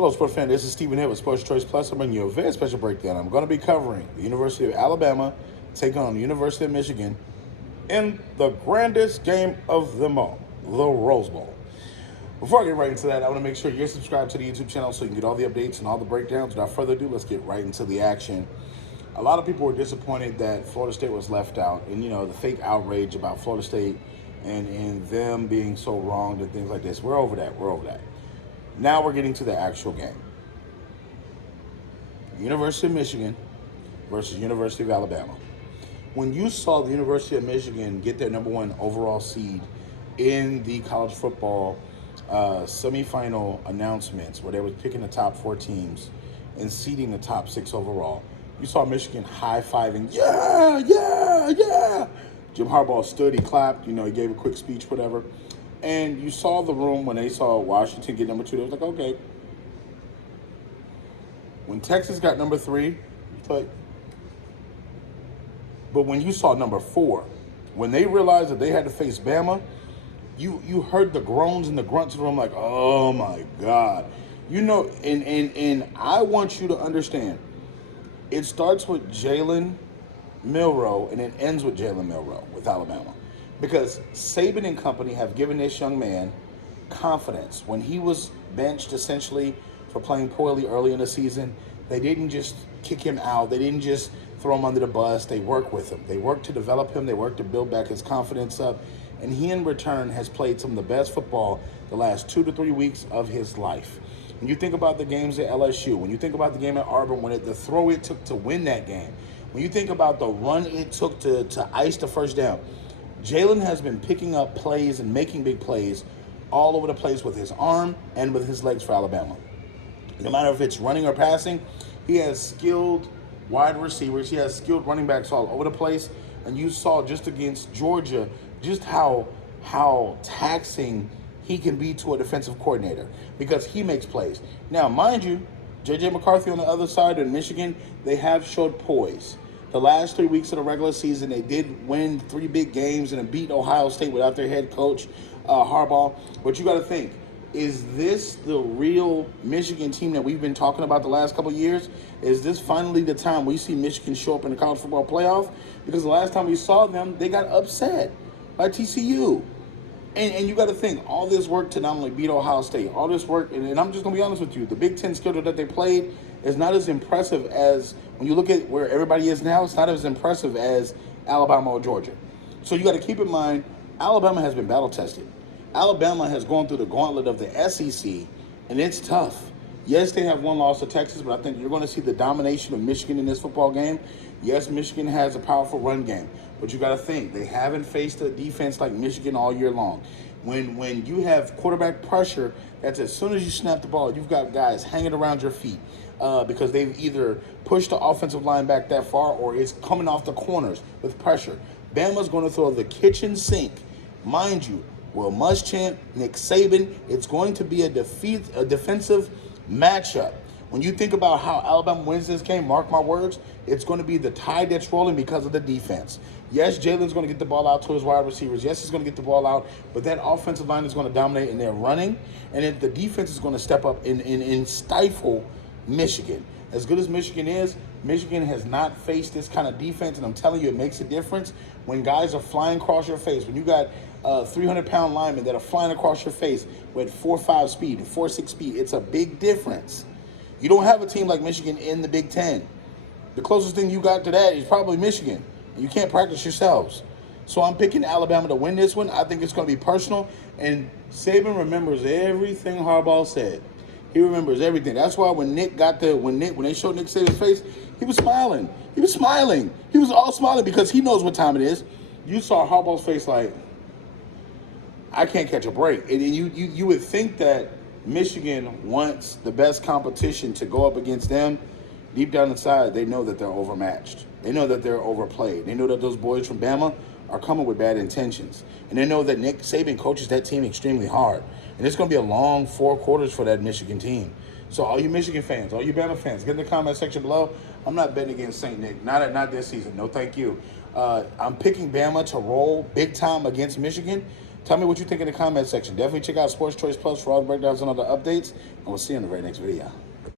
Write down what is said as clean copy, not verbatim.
Hello, sports fan. This is Stephen Hill with Sports Choice Plus. I'm bringing you a very special breakdown. I'm going to be covering the University of Alabama taking on the University of Michigan in the grandest game of them all, the Rose Bowl. Before I get right into that, I want to make sure you're subscribed to the YouTube channel so you can get all the updates and all the breakdowns. Without further ado, let's get right into the action. A lot of people were disappointed that Florida State was left out, and the fake outrage about Florida State and them being so wronged and things like this. We're over that. Now we're getting to the actual game. University of Michigan versus University of Alabama. When you saw the University of Michigan get their #1 overall seed in the college football semifinal announcements, where they were picking the top 4 teams and seeding the top 6 overall, you saw Michigan high-fiving, yeah. Jim Harbaugh stood, he clapped, he gave a quick speech, whatever. And you saw the room when they saw Washington get #2, they was like, okay. When Texas got #3, but when you saw #4, when they realized that they had to face Bama, you heard the groans and the grunts in the room like, oh my God. And I want you to understand, it starts with Jalen Milroe and it ends with Jalen Milroe with Alabama. Because Saban and company have given this young man confidence. When he was benched essentially for playing poorly early in the season, they didn't just kick him out. They didn't just throw him under the bus. They worked with him. They worked to develop him. They worked to build back his confidence up. And he, in return, has played some of the best football the last 2 to 3 weeks of his life. When you think about the games at LSU, when you think about the game at Auburn, the throw it took to win that game, when you think about the run it took to ice the first down, Jalen has been picking up plays and making big plays all over the place with his arm and with his legs for Alabama. No matter if it's running or passing, he has skilled wide receivers. He has skilled running backs all over the place. And you saw just against Georgia just how taxing he can be to a defensive coordinator because he makes plays. Now, mind you, J.J. McCarthy on the other side in Michigan, they have showed poise. The last 3 weeks of the regular season, they did win 3 big games and beat Ohio State without their head coach, Harbaugh. But you got to think, is this the real Michigan team that we've been talking about the last couple of years? Is this finally the time we see Michigan show up in the college football playoff? Because the last time we saw them, they got upset by TCU. And you got to think, all this work to not only beat Ohio State, all this work, and I'm just going to be honest with you, the Big Ten schedule that they played is not as impressive as, when you look at where everybody is now, it's not as impressive as Alabama or Georgia. So you got to keep in mind, Alabama has been battle tested. Alabama has gone through the gauntlet of the SEC, and it's tough. Yes, they have one loss to Texas, but I think you're going to see the domination of Michigan in this football game. Yes, Michigan has a powerful run game, but you got to think, they haven't faced a defense like Michigan all year long. When you have quarterback pressure, that's as soon as you snap the ball, you've got guys hanging around your feet because they've either pushed the offensive line back that far or it's coming off the corners with pressure. Bama's going to throw the kitchen sink. Mind you, Will Muschamp, Nick Saban, it's going to be a defensive matchup. When you think about how Alabama wins this game, mark my words, it's going to be the tide that's rolling because of the defense. Yes, Jalen's going to get the ball out to his wide receivers. Yes, he's going to get the ball out, but that offensive line is going to dominate in their running, and the defense is going to step up and stifle Michigan. As good as Michigan is, Michigan has not faced this kind of defense, and I'm telling you, it makes a difference when guys are flying across your face. When you got 300-pound linemen that are flying across your face with 4.5 speed and 4.6 speed, it's a big difference. You don't have a team like Michigan in the Big Ten. The closest thing you got to that is probably Michigan. You can't practice yourselves. So I'm picking Alabama to win this one. I think it's going to be personal. And Saban remembers everything Harbaugh said. He remembers everything. That's why when they showed Nick Saban's face, he was smiling. He was smiling. He was all smiling because he knows what time it is. You saw Harbaugh's face like, I can't catch a break. And you would think that Michigan wants the best competition to go up against them. Deep down inside, they know that they're overmatched. They know that they're overplayed. They know that those boys from Bama are coming with bad intentions. And they know that Nick Saban coaches that team extremely hard. And it's going to be a long 4 quarters for that Michigan team. So all you Michigan fans, all you Bama fans, get in the comment section below. I'm not betting against St. Nick. Not this season. No, thank you. I'm picking Bama to roll big time against Michigan. Tell me what you think in the comment section. Definitely check out Sports Choice Plus for all the breakdowns and other updates. And we'll see you in the very next video.